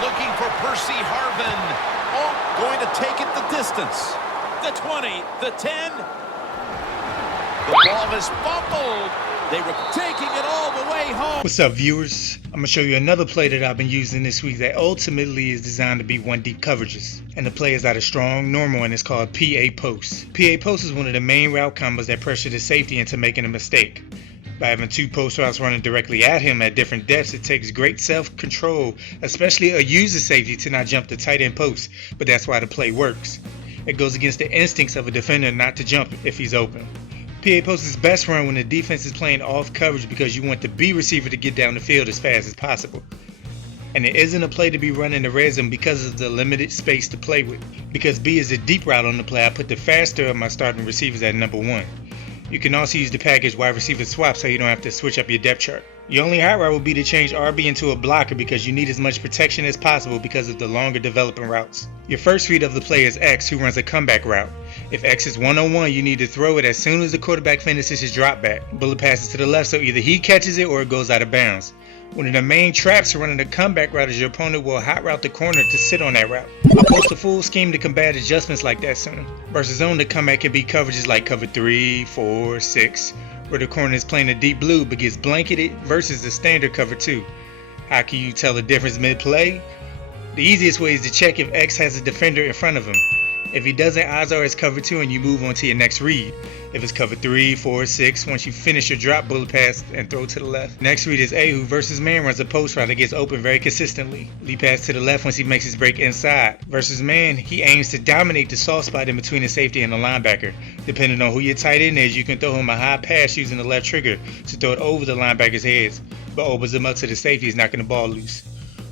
Looking for Percy Harvin. Oh, going to take it the distance. The 20, the 10. The ball is fumbled. They were taking it all the way home. What's up, viewers? I'm going to show you another play that I've been using this week that ultimately is designed to beat one deep coverages. And the play is out of strong normal and it's called PA post. PA post is one of the main route combos that pressure the safety into making a mistake. By having two post routes running directly at him at different depths, it takes great self-control, especially a user safety, to not jump the tight end post, but that's why the play works. It goes against the instincts of a defender not to jump if he's open. PA post is best run when the defense is playing off coverage because you want the B receiver to get down the field as fast as possible. And it isn't a play to be run in the red zone because of the limited space to play with. Because B is a deep route on the play, I put the faster of my starting receivers at number 1. You can also use the package wide receiver swap so you don't have to switch up your depth chart. Your only hot route would be to change RB into a blocker because you need as much protection as possible because of the longer developing routes. Your first read of the play is X, who runs a comeback route. If X is 1-on-1, you need to throw it as soon as the quarterback finishes his drop back. Bullet passes to the left so either he catches it or it goes out of bounds. One of the main traps running the comeback route is your opponent will hot route the corner to sit on that route. I'll post a full scheme to combat adjustments like that soon. Versus zone, the comeback can be coverages like cover 3, 4, 6, where the corner is playing a deep blue but gets blanketed versus the standard cover 2. How can you tell the difference mid-play? The easiest way is to check if X has a defender in front of him. If he doesn't, odds are it's cover 2 and you move on to your next read. If it's cover 3, 4, 6, once you finish your drop, bullet pass and throw to the left. Next read is A, who versus man runs a post route that gets open very consistently. Lead pass to the left once he makes his break inside. Versus man, he aims to dominate the soft spot in between the safety and the linebacker. Depending on who your tight end is, you can throw him a high pass using the left trigger to throw it over the linebacker's heads, but opens him up to the safety, knocking the ball loose.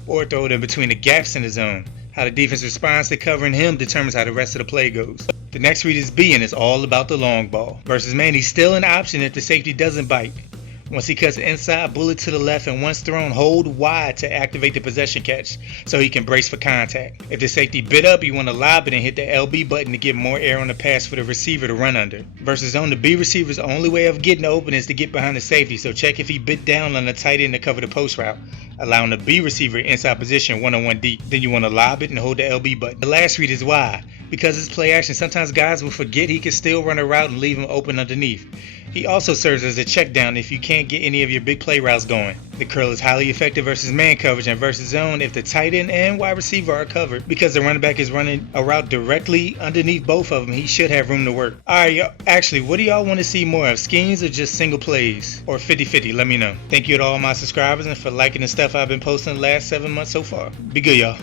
Or throw it in between the gaps in the zone. How the defense responds to covering him determines how the rest of the play goes. The next read is B and it's all about the long ball. Versus man, he's still an option if the safety doesn't bite. Once he cuts inside, bullet to the left, and once thrown, hold wide to activate the possession catch so he can brace for contact. If the safety bit up, you want to lob it and hit the LB button to get more air on the pass for the receiver to run under. Versus on the B receiver's only way of getting open is to get behind the safety, so check if he bit down on the tight end to cover the post route, allowing the B receiver inside position 1-on-1 deep. Then you want to lob it and hold the LB button. The last read is Y. Because it's play action, sometimes guys will forget he can still run a route and leave him open underneath. He also serves as a check down if you can't get any of your big play routes going. The curl is highly effective versus man coverage and versus zone if the tight end and wide receiver are covered. Because the running back is running a route directly underneath both of them, he should have room to work. Alright, y'all. Actually, what do y'all want to see more of? Schemes or just single plays? Or 50-50? Let me know. Thank you to all my subscribers and for liking the stuff I've been posting the last 7 months so far. Be good, y'all.